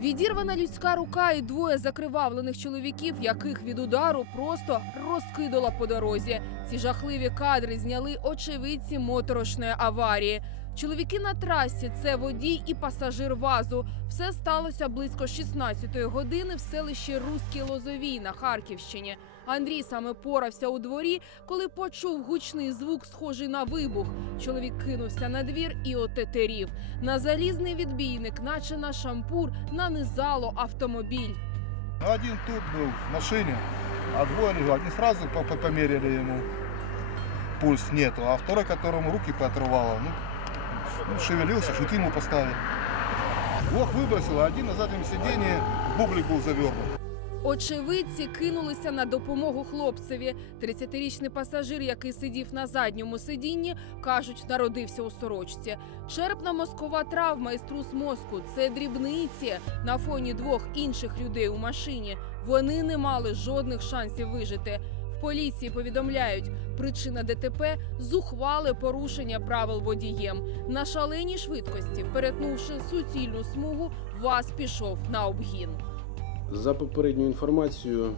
Відірвана людська рука і двоє закривавлених чоловіків, яких від удару просто розкидала по дорозі. Ці жахливі кадри зняли очевидці моторошної аварії. Чоловіки на трасі це водій і пасажир вазу. Все сталося близько 16-ї години в селищі Руські Лозовій на Харківщині. Андрій саме порався у дворі, коли почув гучний звук, схожий на вибух. Чоловік кинувся на двір і отетерів. На залізний відбійник, наче на шампур, нанизало автомобіль. Ну, Один тут был в машине, а двое лежат. Не сразу по- по- померили ему. Пульс нету. А второй, которому руки поотрывало, ну, ну, шевелился, шут ему поставили. Двух выбросил, а один на заднем сиденье в бублик был завернут. Очевидці кинулися на допомогу хлопцеві. 30-річний пасажир, який сидів на задньому сидінні, кажуть, народився у сорочці. Черепно-мозкова травма і струс мозку це дрібниці на фоні двох інших людей у машині. Вони не мали жодних шансів вижити. В поліції повідомляють, причина ДТП зухвале порушення правил водієм. На шаленій швидкості, перетнувши суцільну смугу, ВАЗ пішов на обгін. За попередньою інформацією,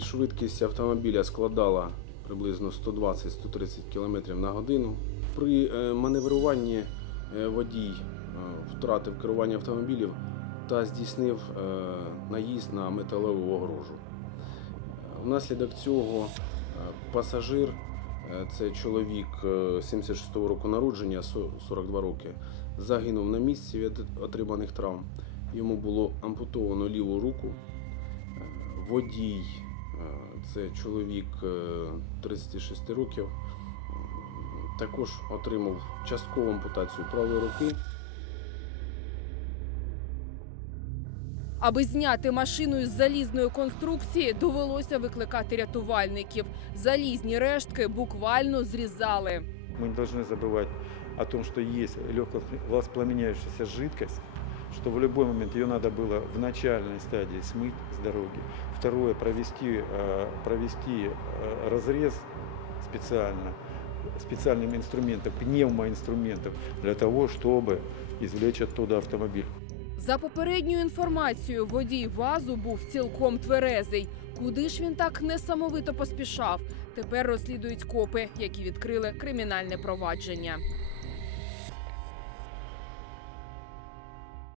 швидкість автомобіля складала приблизно 120-130 км на годину. При е, маневруванні е, водій е, втратив керування автомобілем та здійснив наїзд на металеву огорожу. Внаслідок цього пасажир, це чоловік е, 76-го року народження, 42 роки, загинув на місці від отриманих травм. Йому було ампутовано ліву руку. Е, Водій, е, це чоловік е, 36 років, м, також отримав часткову ампутацію правої руки. Аби зняти машину із залізної конструкції, довелося викликати рятувальників. Залізні рештки буквально зрізали. Мы не должны забывать о том, что есть легко воспламеняющаяся жидкость, что в любой момент ее надо было в начальной стадии смыть с дороги. Второе, провести, э, провести э, разрез специально, специальным инструментом, пневмоинструментом, для того, чтобы извлечь оттуда автомобиль. За попередньою інформацією, водій вазу був цілком тверезий. Куди ж він так несамовито поспішав? Тепер розслідують копи, які відкрили кримінальне провадження.